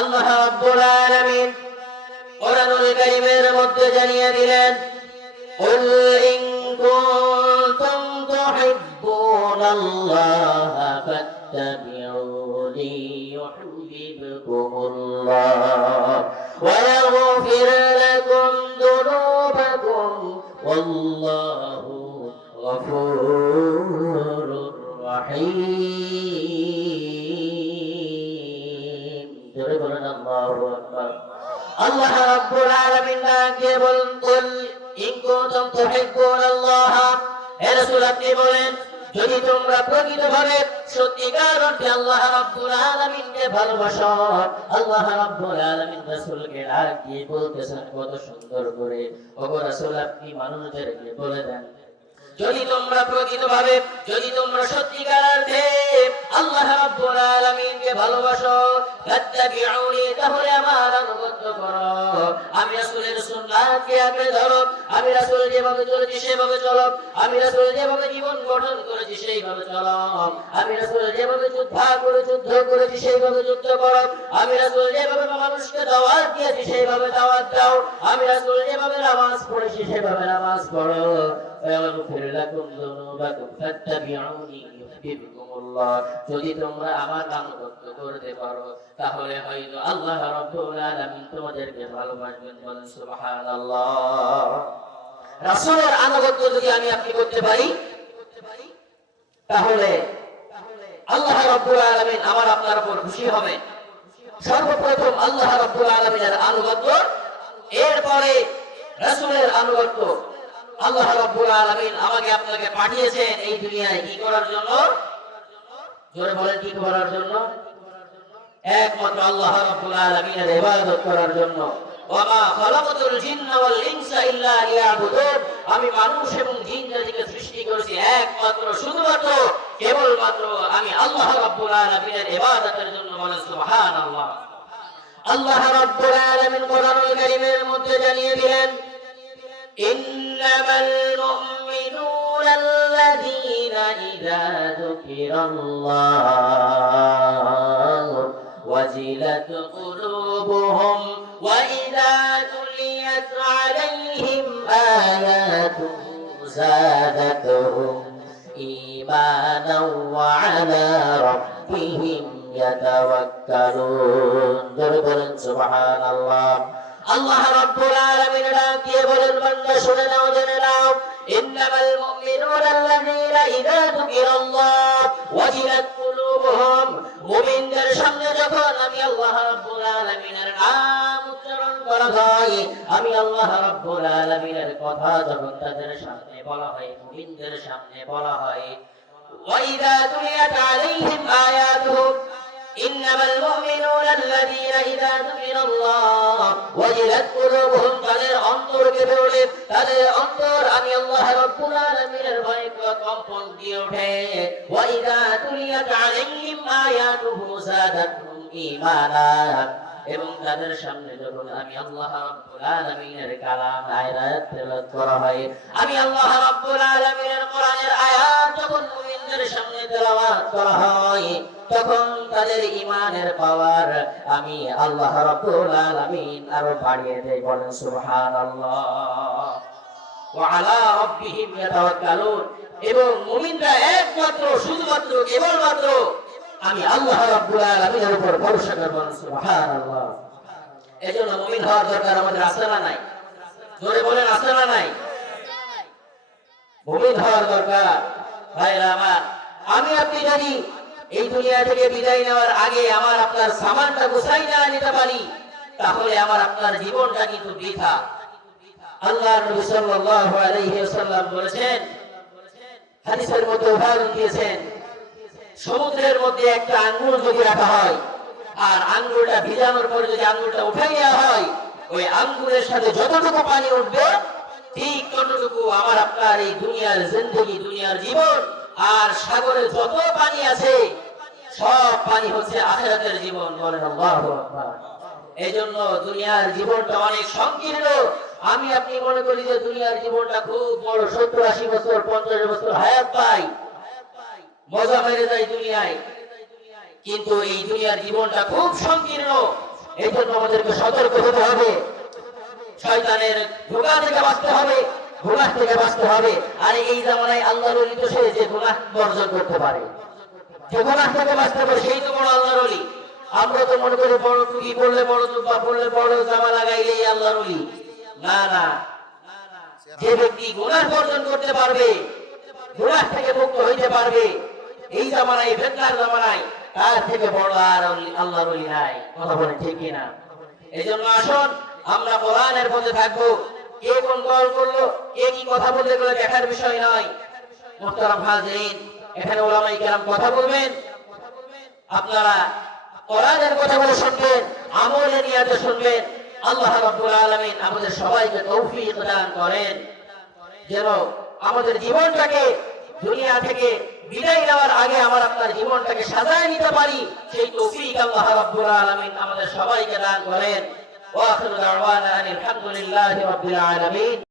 আল্লাহ রাব্বুল আলামিন কোরআনুল কারীমের মধ্যে জানিয়ে দিলেন, কুল ইন কুনতুম তুহিব্বুনাল্লাহা ফাত্তাবিউনি ইউহিব্বুকুমুল্লাহ ওয়া ইয়াগফির লাকুম যুনুবাকুম ওয়াল্লাহু গফুরুর রহিম। জোরে বলেন আল্লাহু আকবার। আল্লাহ রাব্বুল আলামিন ডাকে বলেন, কুল ইন কুনতুম তুহিব্বুনাল্লাহ, হে রাসূল আপনি বলেন, যদি তোমরা প্রকৃতভাবে সত্যিকার অর্থে আল্লাহ রাব্বুল আলামিনকে ভালোবাসো। আল্লাহ রাব্বুল আলামিন রাসূলকে ডাক দিয়ে বলতেছেন কত সুন্দর করে, ওগো রাসূল আপনি মানুষদেরকে বলে দেন, যদি তোমরা প্রকৃতভাবে, যদি তোমরা সত্যিকার অর্থে আল্লাহ রাব্বুল আলামিনকে ভালোবাসো, ফাত্তাবিউনি, তাহলে আমার আনুগত্য করো। আমি রাসূলের সুন্নাহকে আঁকড়ে ধরো, আমি রাসূল যেভাবে চলেছি সেভাবে চলো, আমি রাসূল যেভাবে জীবন গঠন করেছি সেইভাবে চলো, আমি রাসূল যেভাবে যুদ্ধ করেছি সেইভাবে যুদ্ধ করো, আমি রাসূল যেভাবে মানুষকে দাওয়াত দিয়েছি সেইভাবে দাওয়াত দাও, আমি রাসূল যেভাবে নামাজ পড়েছি সেভাবে নামাজ পড়ো। যদি তোমরা আমার আনুগত্য করতে পারো তাহলে হয়তো আল্লাহ রাব্বুল আলামিন তোমাদেরকে ভালোবাসবেন। বলেন সুবহানাল্লাহ। রাসূলের আনুগত্য যদি আমি আপনি করতে পারি তাহলে আল্লাহ রাব্বুল আলামিন আমার আপনার উপর খুশি হবে। সর্বপ্রথম আল্লাহ রাব্বুল আলামিনের আনুগত্য, এরপরে রাসূলের আনুগত্য। আল্লাহ রাব্বুল আলামিন আমাকে আপনাকে পাঠিয়েছেন এই দুনিয়ায় কি করার জন্য? জোরে বলেন, কি করার জন্য? একমাত্র আল্লাহ রাব্বুল আলামিনের ইবাদত করার জন্য। ওয়া মা খালাকাতুল জিন্না ওয়াল ইনসা ইল্লা লিয়াবুদুন, আমি মানুষ এবং জিন জাতিকে সৃষ্টি করেছি একমাত্র শুধুমাত্র কেবলমাত্র আমি আল্লাহ রাব্বুল আলামিনের ইবাদতের জন্য। বলেন সুবহানাল্লাহ। আল্লাহ রাব্বুল আলামিন কোরআনুল কারীমের মধ্যে জানিয়ে দিলেন, إنما المؤمنون الذين إذا ذكر الله وجلت قلوبهم وإذا تليت عليهم آياته زادتهم إيمانا وعلى ربهم يتوكلون। سبحان الله। আল্লাহ রাব্বুল আলামিন ডাক দিয়ে বলেন, বান্দা শুনে নাও, জেনে নাও, ইন্নামাল মুমিনুনা আল্লাযীনা ইযা যুকিরাল্লাহ ওয়াজিলাত কুলুবুহুম, মুমিনদের সামনে যখন আমি আল্লাহ রাব্বুল আলামিনের নাম উচ্চারণ করা হয়, আমি আল্লাহ রাব্বুল আলামিনের কথা যখন তাদের সামনে বলা হয়, মুমিনদের সামনে বলা হয়, ওয়া ইযা তুলিয়াত আলাইহিম আয়াতুহু, إنما المؤمنون الذين إذا ذكر الله وجلت قلوبهم, তাদের অন্তর কেঁপে ওঠে, তাদের অন্তর আমি আল্লাহ রাব্বুল আলামিনের ভয়ে কম্পন দিয়ে ওঠে। وإذا تليت عليهم آياته زادتهم إيمانا, এবং তাদের সামনে যখন আমি আল্লাহ রাব্বুল আলামিনের কালাম আয়াত তেলাওয়াত করা হয়, আমি আল্লাহ রাব্বুল আলামিনের কোরআনের আয়াত যখন মুমিনদের সামনে তেলাওয়াত করা হয়, তখন তাদের ঈমানের পাওয়ার আমি আল্লাহ রাব্বুল আলামিন আরো বাড়িয়ে দেই। বলেন সুবহানাল্লাহ। ওয়া আলা রাব্বিহিম ইয়াতাওয়াক্কালুন, এবং মুমিনরা একমাত্র শুধুমাত্র কেবলমাত্র আমি আল্লাহ রাব্বুল আলামিনের উপর ভরসা করব। সুবহানাল্লাহ। এজন্য মুমিন হওয়ার দরকার আমাদের আছে না নাই? জোরে বলেন, আছে না নাই? মুমিন হওয়ার দরকার। ভাইরা আমার, আমি আপনি যদি এই দুনিয়া থেকে বিদায় নেওয়ার আগে আমার আপনার সামানটা গোছাই না নিতে পারি তাহলে আমার আপনার জীবনটা কিন্তু বৃথা। আল্লাহর নবী সাল্লাল্লাহু আলাইহি ওয়াসাল্লাম বলেছেন, হাদিসের মধ্যে উদাহরণ দিয়েছেন, সমুদ্রের মধ্যে একটা আঙ্গুর যদি রাখা হয় আর আঙ্গুরটা ভিজানোর পরে যদি আঙ্গুরটা উঠাই নেওয়া হয়, ওই আঙ্গুরের সাথে যতটুকু পানি উঠবে ঠিক ততটুকু আমার আপনার এই দুনিয়ার জিন্দেগি, দুনিয়ার জীবন, আর সাগরে যত পানি আছে সব পানি হচ্ছে আখিরাতের জীবন। বলেন আল্লাহু আকবার। এজন্য দুনিয়ার জীবনটা অনেক সংকীর্ণ। আমি আপনি মনে করি যে দুনিয়ার জীবনটা খুব বড়, 70-80 বছর 50 বছর হায়াত পাই, মজা মেরে যায় দুনিয়ায়, কিন্তু এই দুনিয়ার জীবনটা খুব সংকীর্ণ। এই জন্য আমাদেরকে সতর্ক হতে হবে, শয়তানের ধোঁকা থেকে বাঁচতে হবে, গুনাহ থেকে বাঁচতে হবে। আর এই জামানায় আল্লাহর ওলি তো সে যে গুনাহ বর্জন করতে পারে, যে গুনাহ থেকে বাঁচতে পারে, সেই তো বড় আল্লাহর ওলি। আমরা তো মনে করি বড় টুপি পড়লে, বড় জুব্বা পড়লে, বড় জামা লাগাইলেই আল্লাহর ওলি। না না, যে ব্যক্তি গুনাহ বর্জন করতে পারবে, গুনাহ থেকে মুক্ত হইতে পারবে, এই জামানায়, ফিতনার জামানায়, তার থেকে বড় আর আল্লাহর ওলি নাই। কথা বলেন ঠিক কিনা? এই জন্য আসুন আমরা কোরআনের পথে থাকবো। কে কোন দল করলো, কে কি কথা বলতে গেলে দেখার বিষয় নয়। মুহতারাম হাজিরিন, এখানে উলামায়ে কেরাম কথা বলবেন, আপনারা কোরআনের কথাগুলো শুনবেন, আমলে নিয়াতে শুনবেন। আল্লাহ রাব্বুল আলামিন আমাদের সবাইকে তৌফিক দান করেন, যেন আমাদের জীবনটাকে দুনিয়া থেকে বিদায় নেওয়ার আগে আমার আপনার জীবনটাকে সাজায় নিতে পারি, সেই তৌফিক আল্লাহ রাব্বুল আলামিন আমাদের সবাইকে দান করেন। ওয়া আখিরু দাওয়ানা আলহামদুলিল্লাহি রাব্বিল আলামিন।